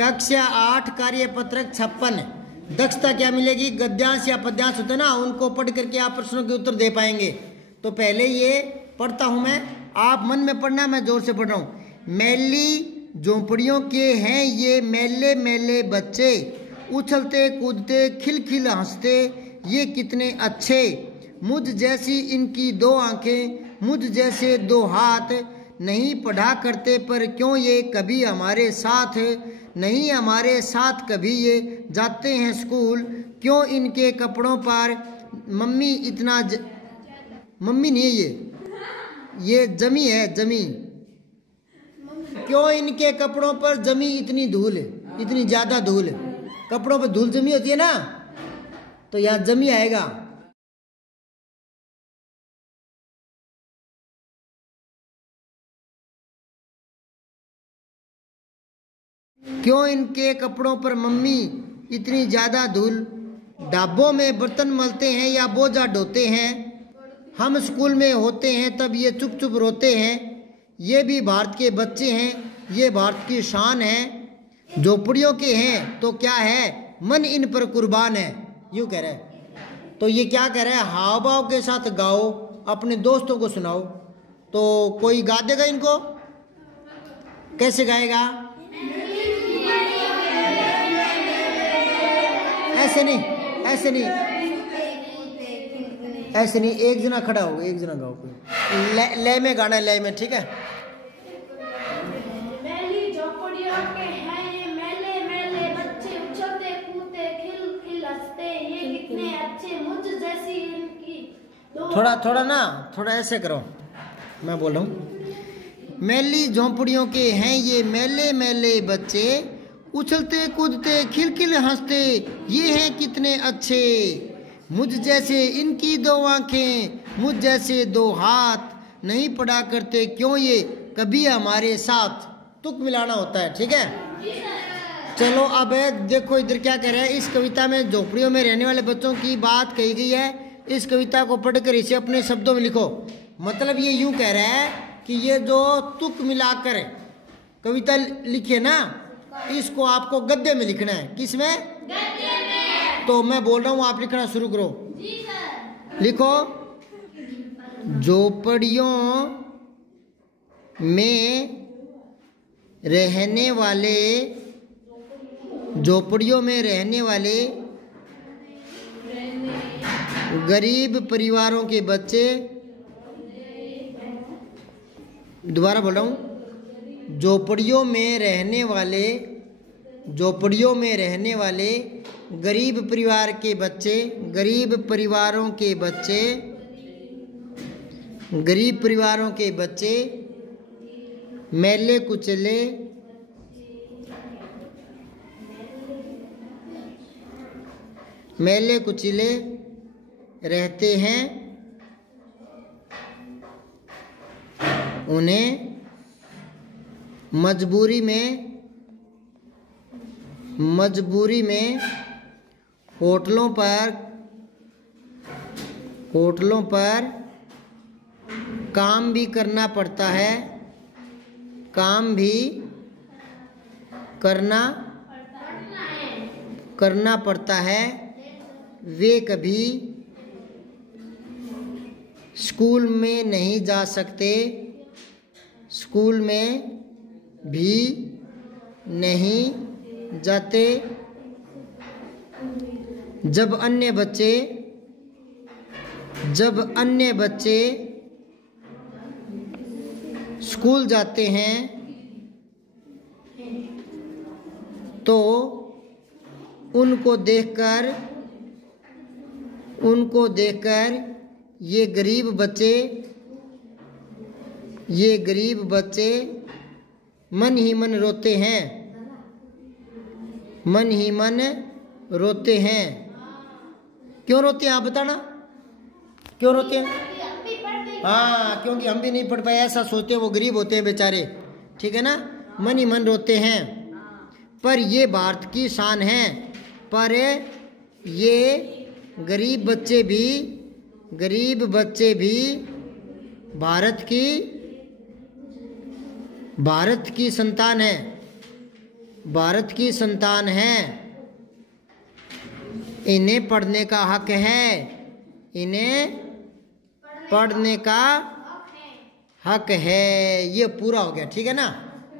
कक्षा 8 कार्यपत्रक 56। दक्षता क्या मिलेगी? गद्यांश या पद्यांश होते ना, उनको पढ़ करके आप प्रश्नों के उत्तर दे पाएंगे। तो पहले ये पढ़ता हूं मैं, आप मन में पढ़ना, मैं जोर से पढ़ रहा हूं। मैली झोंपड़ियों के हैं ये मेले मेले बच्चे, उछलते कूदते खिलखिल हंसते ये कितने अच्छे। मुझ जैसी इनकी दो आंखें, मुझ जैसे दो हाथ, नहीं पढ़ा करते पर क्यों ये कभी हमारे साथ, नहीं हमारे साथ कभी ये जाते हैं स्कूल। क्यों इनके कपड़ों पर मम्मी इतना मम्मी नहीं है ये जमी है, जमी। क्यों इनके कपड़ों पर जमी इतनी धूल, इतनी ज्यादा धूल। कपड़ों पर धूल जमी होती है ना, तो यहाँ जमी आएगा। क्यों इनके कपड़ों पर मम्मी इतनी ज्यादा धूल। ढाबों में बर्तन मलते हैं या बोझा ढोते हैं, हम स्कूल में होते हैं तब ये चुप चुप रोते हैं। ये भी भारत के बच्चे हैं, ये भारत की शान है। झोपड़ियों के हैं तो क्या है, मन इन पर कुर्बान है। यूं कह रहे हैं। तो ये क्या कह रहा है, हाव भाव के साथ गाओ, अपने दोस्तों को सुनाओ। तो कोई गा देगा इनको? कैसे गाएगा? ऐसे नहीं, ऐसे नहीं, ऐसे नहीं। एक जना खड़ा हो, एक जना गाओ। कोई लय में गाना, लय में, ठीक है। मैली झोपड़ियों के हैं ये मेले मेले बच्चे, उछलते कूदते खिल हंसते ये कितने अच्छे। मुझ जैसी इनकी थोड़ा थोड़ा ना, थोड़ा ऐसे करो, मैं बोल रहा हूँ। मैली झोंपड़ियों के हैं ये मेले मेले बच्चे, उछलते कूदते खिलखिल हंसते ये हैं कितने अच्छे। मुझ जैसे इनकी दो आंखें, मुझ जैसे दो हाथ, नहीं पढ़ा करते क्यों ये कभी हमारे साथ। तुक मिलाना होता है, ठीक है। चलो अब देखो इधर क्या कह रहा है। इस कविता में झोपड़ियों में रहने वाले बच्चों की बात कही गई है। इस कविता को पढ़कर इसे अपने शब्दों में लिखो। मतलब ये यूं कह रहा है कि ये जो तुक मिलाकर कविता लिखी है ना, इसको आपको गद्य में लिखना है। किस में? गद्य में। तो मैं बोल रहा हूं, आप लिखना शुरू करो। जी सर। लिखो, झोपड़ियों में रहने वाले, झोपड़ियों में रहने वाले गरीब परिवारों के बच्चे, दोबारा बोल रहा हूं, झोपड़ियों में रहने वाले, झोपड़ियों में रहने वाले गरीब परिवार के बच्चे, गरीब परिवारों के बच्चे, गरीब परिवारों के बच्चे मैले कुचले, मैले कुचले रहते हैं। उन्हें मजबूरी में होटलों पर काम भी करना पड़ता है, काम भी करना पड़ता है। वे कभी स्कूल में नहीं जा सकते, स्कूल में भी नहीं जाते। जब अन्य बच्चे स्कूल जाते हैं तो उनको देखकर ये गरीब बच्चे मन ही मन रोते हैं, मन ही मन रोते हैं। क्यों रोते हैं आप बताना, क्यों रोते हैं? हाँ, क्योंकि हम भी नहीं पढ़ पाए ऐसा सोचते हैं, वो गरीब होते हैं बेचारे, ठीक है ना। मन ही मन रोते हैं। पर ये भारत की शान है, पर ये गरीब बच्चे भी भारत की संतान है। भारत की संतान हैं, इन्हें पढ़ने का हक है, इन्हें पढ़ने का हक है। ये पूरा हो गया, ठीक है ना,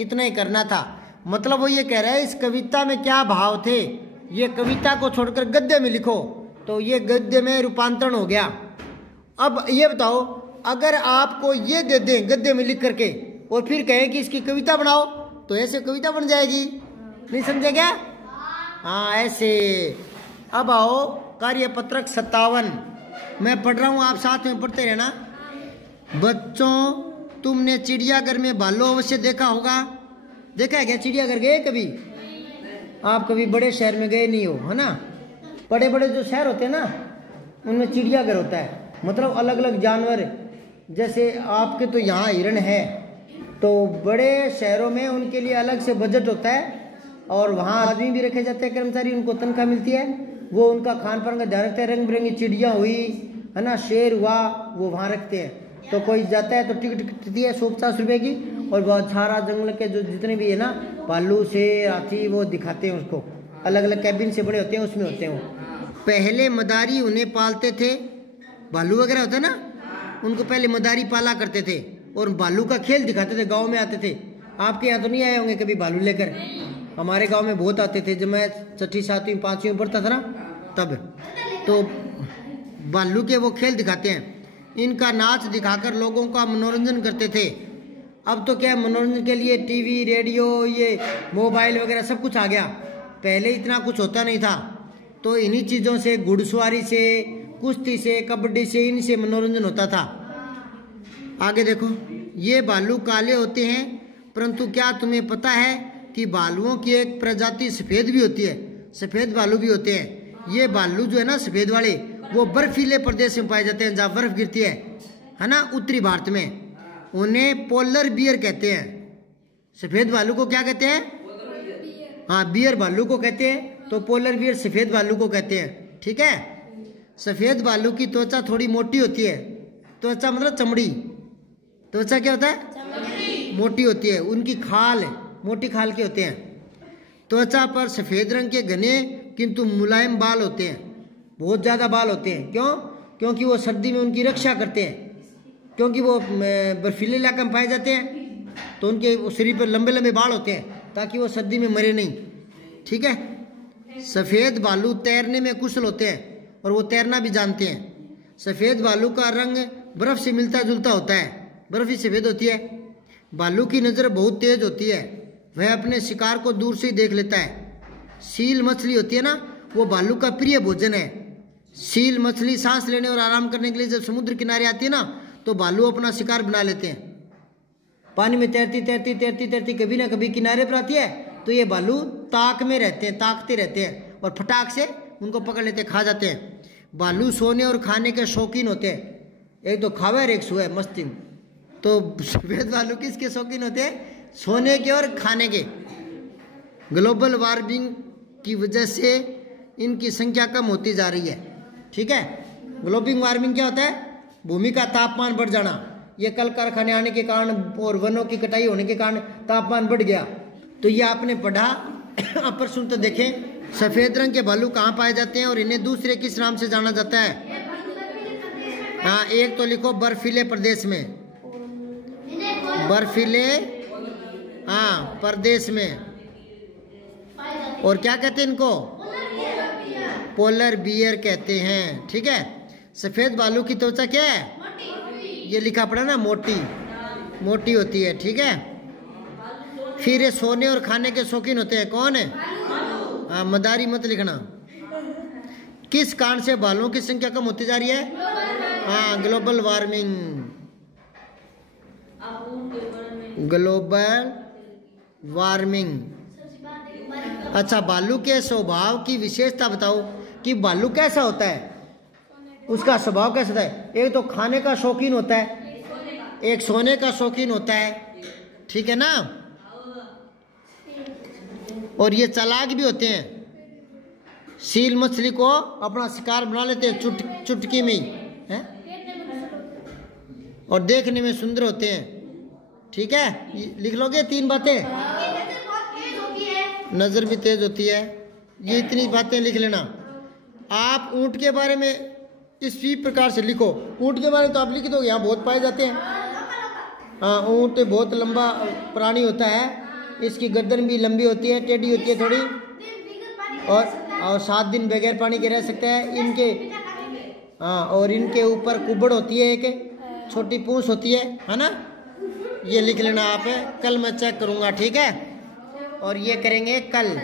इतना ही करना था। मतलब वो ये कह रहा है इस कविता में क्या भाव थे, ये कविता को छोड़कर गद्य में लिखो, तो ये गद्य में रूपांतरण हो गया। अब ये बताओ, अगर आपको ये दे दें गद्य में लिख करके और फिर कहें कि इसकी कविता बनाओ, तो ऐसे कविता बन जाएगी, नहीं समझे क्या? हाँ ऐसे। अब आओ कार्यपत्रक 57, मैं पढ़ रहा हूँ, आप साथ में पढ़ते रहना। बच्चों, तुमने चिड़ियाघर में भालू अवश्य देखा होगा। देखा है क्या? चिड़ियाघर गए कभी? आप कभी बड़े शहर में गए नहीं हो, है ना? बड़े बड़े जो शहर होते हैं ना, उनमें चिड़ियाघर होता है, मतलब अलग अलग जानवर। जैसे आपके तो यहाँ हिरण है, तो बड़े शहरों में उनके लिए अलग से बजट होता है, और वहाँ आदमी भी रखे जाते हैं, कर्मचारी, उनको तनख्वाह मिलती है, वो उनका खान पान का ध्यान रखते हैं। रंग बिरंगी चिड़िया हुई, है ना, शेर हुआ, वो वहाँ रखते हैं। तो कोई जाता है तो टिकट कटती है 150 रुपये की, और बहुत सारा जंगल के जो जितने भी है ना, भालू शेर हाथी, वो दिखाते हैं उसको, अलग अलग कैबिन से बड़े होते हैं, उसमें होते हैं वो। पहले मदारी उन्हें पालते थे, भालू वगैरह होता है ना, उनको पहले मदारी पाला करते थे, और भालू का खेल दिखाते थे, गाँव में आते थे। आपके यहाँ तो नहीं आए होंगे कभी भालू लेकर? हमारे गांव में बहुत आते थे, जब मैं 6ठी 7वीं 5वीं में पढ़ता था ना, तब तो भालू के वो खेल दिखाते हैं। इनका नाच दिखाकर लोगों का मनोरंजन करते थे। अब तो क्या, मनोरंजन के लिए टीवी, रेडियो, ये मोबाइल वगैरह सब कुछ आ गया, पहले इतना कुछ होता नहीं था। तो इन्हीं चीज़ों से, घुड़सवारी से, कुश्ती से, कबड्डी से, इनसे मनोरंजन होता था। आगे देखो, ये भालू काले होते हैं, परंतु क्या तुम्हें पता है कि भालुओं की एक प्रजाति सफ़ेद भी होती है, सफ़ेद भालू भी होते हैं। ये भालू जो है ना सफ़ेद वाले, वो बर्फीले प्रदेश में पाए जाते हैं, जहाँ बर्फ गिरती है ना, उत्तरी भारत में। उन्हें पोलर बियर कहते हैं। सफ़ेद भालू को क्या कहते हैं? हाँ, बियर भालू को कहते हैं, तो पोलर बियर सफ़ेद भालू को कहते हैं, ठीक है। सफ़ेद भालू की त्वचा थोड़ी मोटी होती है। त्वचा मतलब चमड़ी, त्वचा क्या होता है? मोटी होती है। उनकी खाल मोटी खाल के होते हैं। त्वचा पर सफ़ेद रंग के घने किंतु मुलायम बाल होते हैं, बहुत ज़्यादा बाल होते हैं। क्यों? क्योंकि वो सर्दी में उनकी रक्षा करते हैं, क्योंकि वो बर्फीले इलाके में पाए जाते हैं, तो उनके शरीर पर लंबे लंबे बाल होते हैं, ताकि वो सर्दी में मरे नहीं, ठीक है। सफ़ेद भालू तैरने में कुशल होते हैं, और वो तैरना भी जानते हैं। सफ़ेद भालू का रंग बर्फ़ से मिलता जुलता होता है, बर्फ़ ही सफ़ेद होती है। भालू की नज़र बहुत तेज होती है, वह अपने शिकार को दूर से ही देख लेता है। सील मछली होती है ना, वो भालू का प्रिय भोजन है। सील मछली सांस लेने और आराम करने के लिए जब समुद्र किनारे आती है ना, तो भालू अपना शिकार बना लेते हैं। पानी में तैरती तैरती तैरती तैरती कभी ना कभी किनारे पर आती है, तो ये भालू ताक में रहते हैं, ताकते रहते हैं, और फटाक से उनको पकड़ लेते हैं, खा जाते हैं। भालू सोने और खाने के शौकीन होते हैं, एक तो खावे और एक सोए मस्ती में। तो सफ़ेद भालू किसके शौकीन होते हैं? सोने के और खाने के। ग्लोबल वार्मिंग की वजह से इनकी संख्या कम होती जा रही है, ठीक है। ग्लोबल वार्मिंग क्या होता है? भूमि का तापमान बढ़ जाना। ये कल कारखाने आने के कारण और वनों की कटाई होने के कारण तापमान बढ़ गया। तो ये आपने पढ़ा। अब प्रश्न तो देखें, सफ़ेद रंग के भालू कहाँ पाए जाते हैं और इन्हें दूसरे किस नाम से जाना जाता है? हाँ, एक तो लिखो बर्फीले प्रदेश में, बर्फीले हाँ प्रदेश में। और क्या कहते हैं इनको? पोलर बियर कहते हैं, ठीक है। सफ़ेद भालू की त्वचा क्या है? ये लिखा पड़ा ना, मोटी मोटी होती है, ठीक है। फिर ये सोने और खाने के शौकीन होते हैं। कौन है? हाँ, मदारी मत लिखना। किस कारण से भालुओं की संख्या कम होती जा रही है? हाँ, ग्लोबल वार्मिंग, ग्लोबल वार्मिंग। अच्छा, भालू के स्वभाव की विशेषता बताओ कि भालू कैसा होता है, उसका स्वभाव कैसा होता है? एक तो खाने का शौकीन होता है, एक सोने का शौकीन होता है, ठीक है ना। और ये चालाक भी होते हैं। सील मछली को अपना शिकार बना लेते हैं चुटकी में है, और देखने में सुंदर होते हैं, ठीक है। लिख लोगे 3 बातें? नज़र भी तेज होती है। ये इतनी बातें लिख लेना। आप ऊँट के बारे में इसी प्रकार से लिखो। ऊँट के बारे में तो आप लिख दोगे, यहाँ बहुत पाए जाते हैं। हाँ, ऊँट बहुत लंबा प्राणी होता है, इसकी गर्दन भी लंबी होती है, टेढ़ी होती है थोड़ी, और 7 दिन बगैर पानी के रह सकते हैं इनके। हाँ, और इनके ऊपर कुबड़ होती है, एक छोटी पूंछ होती है ना। ये लिख लेना आप। कल मैं चेक करूँगा, ठीक है। और ये करेंगे कल।